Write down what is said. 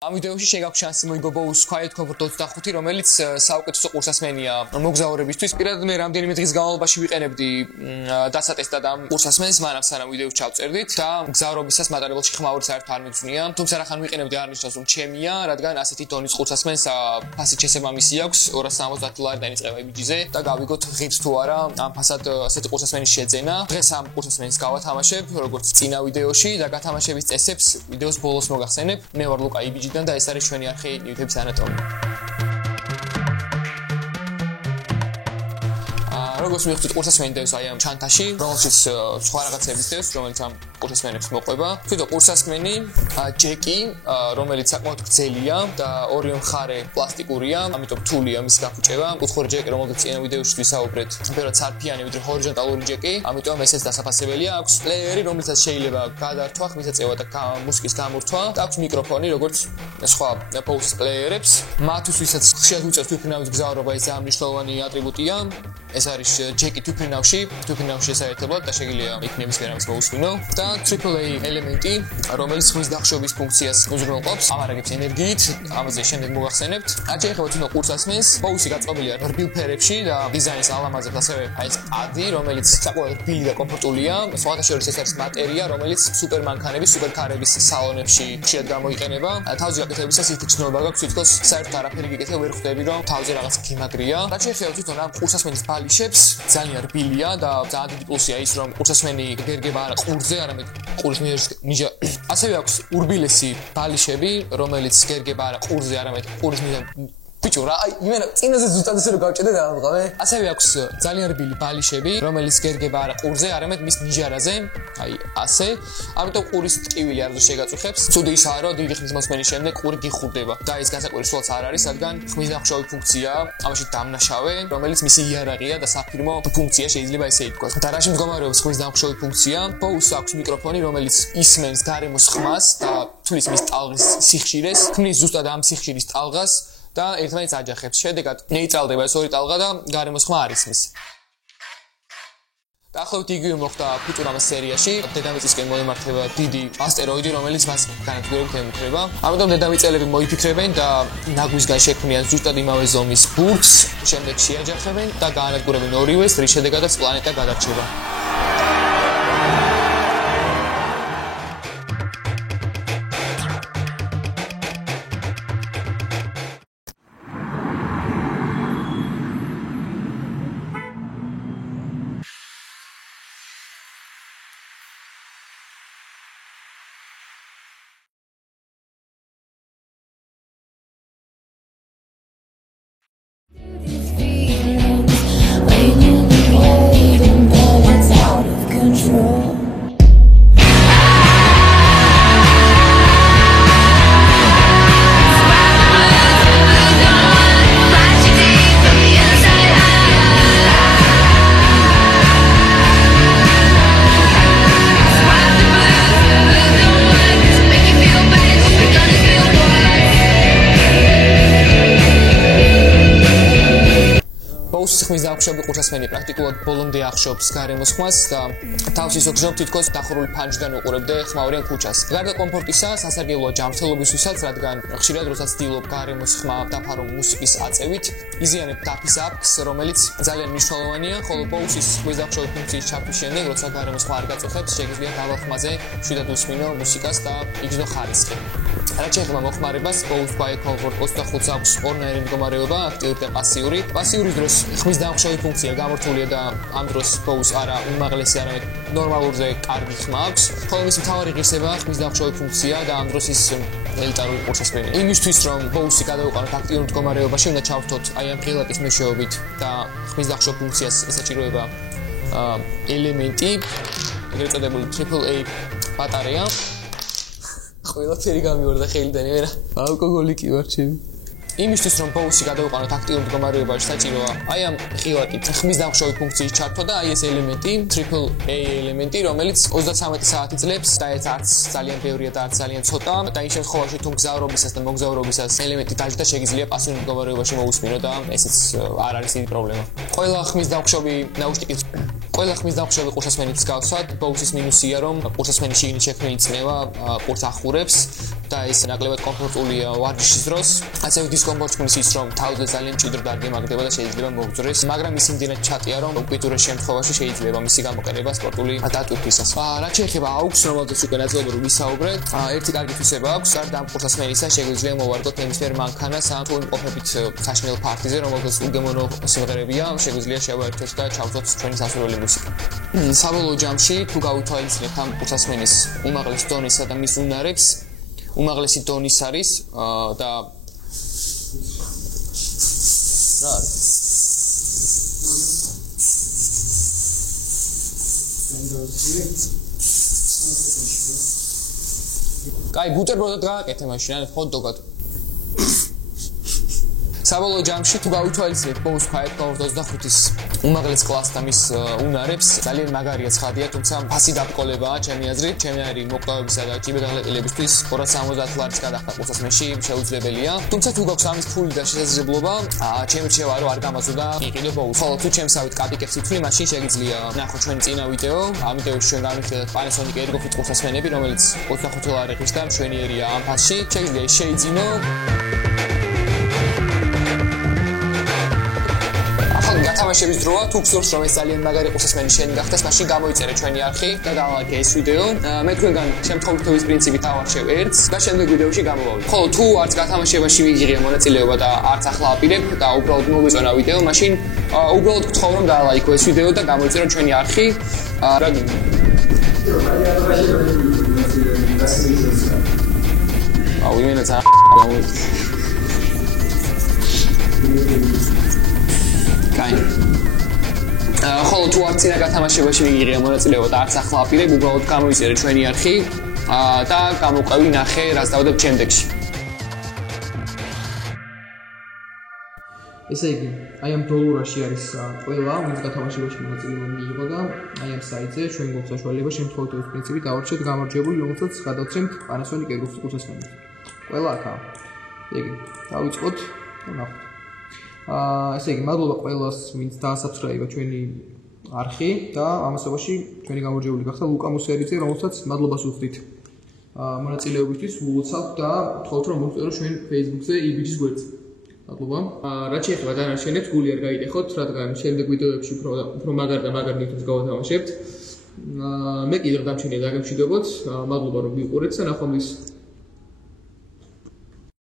ამ ვიდეოში შეგაქვს შანსი მოიგო ბოუს Quiet Comfort 25, რომელიც საუკეთესო ყურსასმენია მოგზაურებისთვის. პირადად მე რამდენიმე დღის განმავლობაში ვიყენებდი დასატესტად ამ ყურსასმენს, მაგრამ სანამ ვიდეოს ჩავწერდით და მგზავრობისას მატარებელში ხმაური საერთოდ არ მიგწვნია. თუმცა რახან ვიყენებდი არ ნიშნავს რომ ჩემია, რადგან ასეთი დონის ყურსასმენს ფასით შესაბამისი აქვს 270 ლარი დაიწყება იმიჯზე და გავიგოთ ღირს თუ არა ამ ფასად ასეთი ყურსასმენის შეძენა. დღეს ამ ყურსასმენის გავათამაშებ, როგორც წინა ვიდეოში და გათამაშების წესებს ვიდეოს ბოლოს მოგახსენებ. მე ვარ ლუკა იბიჯი და ეს არის ჩვენი არხი ნიუთების ანატომია. როგორც მივხვდით, ყურსასმენი დევს აი ამ ჩანთაში, რომელშიც სხვა რაღაცების დევს, რომელიც ამ ყურსასმენებს მოყვება. თვითონ ყურსასმენი ჯეკი, რომელიც საკმაოდ გრძელია და ორივე მხარე პლასტიკურია, ამიტომ რთულია მის გაფუჭება. კუთხური ჯეკი, რომელზეც წინა ვიდეოში ვისაუბრეთ, ბევრად სარფიანი, ვიდრე ჰორიზონტალური ჯეკი, ამიტომ ესეც დასაფასებელია. აქვს პლეიერი, რომელსაც შეიძლება გადართვა, ხმისაწევა და მუსიკის გამორთვა და აქვს მიკროფონი, როგორც სხვა ბოუს პლეიერებს. მათთვის, ვისაც ხშირად უწევს თვითმფრინავის გზავრობა, ეს ძალიან მნიშვნელოვანი ატრიბუტია. ეს არის ჯეკი თვითმფრინავში ესაერთებლად და შეიძლება იქნების ვერავის მოусვინო და AAA ელემენტი, რომელიც ხმის დახშობის ფუნქციას უზრუნველყოფს, ამარაგებს ენერგიით, ამაზე შემდეგ მოგახსენებთ. რაც შეეხება თვითონ ყურსასმენს, ბოუსი გაწყობილია რბილ ფერებში და დიზაინის ალამაზებს ასევე ეს ადი, რომელიც საკმაოდ რბილი და კომფორტულია. სხვათა შორის ეს არის მატერია, რომელიც სუპერმანქანების, სუპერკარების სალონებში ხშირად გამოიყენება. თავზე გაკეთებისას ის ცნობა გაქვს, თითქოს საერთოდ არაფერი გიკეთე, ვერ ხვდები რომ თავზე რაღაც ქიმაგრია. რაც შეეხება თვითონ ამ ყურსასმენის ბალიშებს, ძალიან რბილია და ძალიან დიდი პლუსია ის, რომ ყურსასმენი გერგება არა ყურზე, არამედ ყურის მიჯა. ასევე აქვს ურბილესი ბალიშები, რომელიც გერგება არა ყურზე, არამედ ყურის მიჯა. ბიჭო რა, იმენა წინაზე ზუსტად ესე რომ გავჭედე და ამღავე. ასევე აქვს ძალიან რბილი ბალიშები, რომელიც გერგება არა ყურზე, არამედ მის ნიჟარაზე, აი ასე. ამიტომ ყურის ტკივილი არ შეგაწუხებს. ცუდი ისაა, რომ დიდი ხნის მოსმენის შემდეგ ყური გიხურდება და ეს განსაკუთრებით სულაც არ არის, რადგან ხმის დახშოვი ფუნქცია, ამაში დამნაშავე, რომელიც მისი იარაღია და საფირმო ფუნქცია შეიძლება ესე ითქვას. და რაში მდგომარეობს ხმის დახშოვი ფუნქცია? ბოუსს აქვს მიკროფონი, რომელიც ისმენს გარემოს ხმას და თulis მის ტალღის სიხშირეს, ქმნის ზუსტად ამ სიხშირის ტალღას და ერთმანეთს აჯახებს. შედეგად ნეიტრალდება ეს ორი ტალღა და გარემოს ხმა არ ისმის. დაახლოებით იგივე მოხდა ფუტურამას სერიაში. დედამიწისკენ მოემართება დიდი ასტეროიდი, რომელიც მას განადგურებით ემუქრება. ამიტომ დედამიწელები მოიფიქრებენ და ნაგვისგან შექმნიან ზუსტად იმავე ზომის ბურთს, შემდეგ შეაჯახებენ და გაანადგურებენ ორივეს, რის შედეგადაც პლანეტა გადარჩება. ხმის დახშობი ყურსასმენი პრაქტიკულად ბოლომდე ახშობს გარემოს ხმას და თავს ისოგზნობ თითქოს დახურული ფანჯრიდან უყურებდე ხმაურიან ქუჩას. გარდა კომფორტისა, სასარგებლოა ჯანმრთელობისთვისაც, რადგან ხშირად როდესაც ვცდილობ გარემოს ხმა დაფარო მუსიკის აწევით, იზიანებ დაფის აპს, რომელიც ძალიან მნიშვნელოვანია, ხოლო ბოუსის ხმის დახშობი ფუნქციის ჩაფრის შემდეგ, როცა გარემოს ხმა არ გაწუხებს, შეგიძლია დაბალ ხმაზე მშვიდად უსმინო მუსიკას და იგრძნო ხარისხი. რაც შეეხება მოხმარებას, ბოუს Quiet Comfort 25-ს აქვს ორნაირი მდგომარეობა, აქტიური და პასიური. პასიური დროს ხმის დახშოვი ფუნქცია გამორთულია და ამ დროს ბოუს არა უმაღლესი, არამედ ნორმალურზე კარგი ხმა აქვს. ხოლო მისი მთავარი ღირსება ხმის დახშოვი ფუნქცია და ამ დროს ის ელიტარული ყურსასმენია. იმისთვის რომ ბოუსი გადავიყვანოთ აქტიურ მდგომარეობაში, უნდა ჩავთოთ აი ამ ღილაკის მეშვეობით და ხმის დახშოვი ფუნქციას ესაჭიროება ელემენტი, ეგრეთ წოდებული AAA ბატარეა. ყველაფერი გამივარდა ხელიდან, იმენა ალკოჰოლიკი ვარ ჩემი. იმისთვის რომ ბოუსი გადავიყვანოთ აქტიურ მდგომარეობაში, საჭიროა აი ამ ღილაკით ხმის დახშოვი ფუნქციის ჩართვა და აი ეს ელემენტი, AAA ელემენტი, რომელიც 33 საათი ძლებს და ეს არც ძალიან ბევრია და არც ძალიან ცოტა და იმ შემთხვევაში თუ მგზავრობისას და მოგზაურობისას ელემენტი დაждდა შეგიძლია პასიურ მდგომარეობაში მოусმინო და ესეც არ არის დიდი პრობლემა. ყველა ხმის დახშოვი ნაუშნიკის ყველა ხმის დახშოვი ყურსასმენით მსგავსად, ბოუსის მინუსია, რომ ყურსასმენის შიგნით შექმნილი წნევა ყურს ახურებს და ეს ნაკლებად კომფორტულია ვარჯიშის დროს. ასევე დისკომფორტს ქმნის ის, რომ თავზე ძალიან მჭიდრო დარგი მაგდება და შეიძლება მოგძვრეს, მაგრამ ის იმდენად ჩატია, რომ უკიდურეს შემთხვევაში შეიძლება მისი გამოყენება სპორტული დატვირთვისას. რაც შეეხება AUX, რომელზეც უკვე ნაწილობრივ ვისაუბრეთ, ერთი კარგი თვისება აქვს, გარდა ამ კურსასმენისა შეგვიძლია მოვარდოთ ნებისმიერ მანქანას ან თუ იმყოფებით საშინელ ფარტიზე, რომელზეც უგემოვნო სიმღერებია, შეგვიძლია შევაერთოთ და ჩავწოთ ჩვენი სასურველი მუსიკა. საბოლოო ჯამში თუ გავითვალისწინებთ ამ კურსასმენის უმაღლეს დონესა და მის უნარებს, უმაღლესი დონის არის და რა არის? კაი, ბუტერბროდად გააკეთე მაშინ, ან ჰოთ-დოგად. საბოლოო ჯამში თუ გავითვალისწინებთ Bose 525-ის უმაღლეს კლასს და მის უნარებს, ძალიან მაგარია ცხადია, თუმცა ფასი დაბრკოლებაა ჩემი აზრით. ჩემი არი მოკვლევებისა და კიბერგანაწილებისთვის 270 ლარის გადახდა კურსასმენში შეუძლებელია. თუმცა თუ გაქვს ამის ფული და შესაძლებლობა, ჩემი რჩევა რომ არ გამაზრდა იყიდო Bose. ხოლო თუ ჩემსავით კაპიკებს ითვლი, მაშინ შეგიძლია ნახოთ ჩვენი წინა ვიდეო. ამ ვიდეოში ჩვენ გამიხდეთ Panasonic Ergofit კურსასმენები, რომელიც 25 ლარი ხის და მშვენიერია ამ ფასში. შეგიძლია შეიძინო. გათამაშების დროა, თუ გსურს რომ ეს ძალიან მაგარი კურსასმენი შენი გახდეს, მაშინ გამოიწერე ჩვენი არხი და დალაიქე ეს ვიდეო. მე თქვენგან შემთხვევითობის პრინციპით ავარჩევ ერთს და შემდეგ ვიდეოში გამოვავით. ხოლო თუ არც გათამაშებაში მიგიღია მონაწილეობა და არც ახლა აპირებ და უბრალოდ მოვეწონა ვიდეო, მაშინ უბრალოდ გთხოვ რომ დალაიქო ეს ვიდეო და გამოიწერო ჩვენი არხი. რა იმენაც ხოლო თუ არც წინა გათამაშებაში მიგიღია მონაწილეობა და არც ახლა აპირებ, უბრალოდ გამოიწერე ჩვენი არხი და გამოყვევი ნახე, რას დავდებ შემდეგში. ესე იგი, აი ამ დოლარში არის ყველა, ვინც გათამაშებაში მონაწილეობა მიიღო და აი ამ საიტზე ჩვენ გვაქვს საშუალება შემთხვევითობის პრინციპით ავარჩიოთ გამარჯვებული, რომელსაც გადავცემთ Panasonic Ergofit კურსასმენით. ყველა აქაა. ესე იგი, დავიწყოთ და ნახოთ. ესე იგი, მადლობა ყველას, ვინც დაასაბსკრაიბა ჩვენი არხი და ამასობაში ჩვენი გამარჯვებული გახდა ლუკა მუსერიძე, რომელსაც მადლობას ვუხდით მონაწილეობისთვის, ვულოცავთ და ვთხოვთ რომ მოგწერო ჩვენ Facebook-ზე იბიჯის გვერდზე. მადლობა. რაც შეეხება დანარჩენებს, გული არ გაიგეხოთ, რადგან შემდეგ ვიდეოებში უფრო მაგარ და მაგარ ნივთებს გავათამაშებთ. მე კიდევ დამჩენია დაგემშვიდობოთ. მადლობა რომ მიყურეთ და ნახვამდის.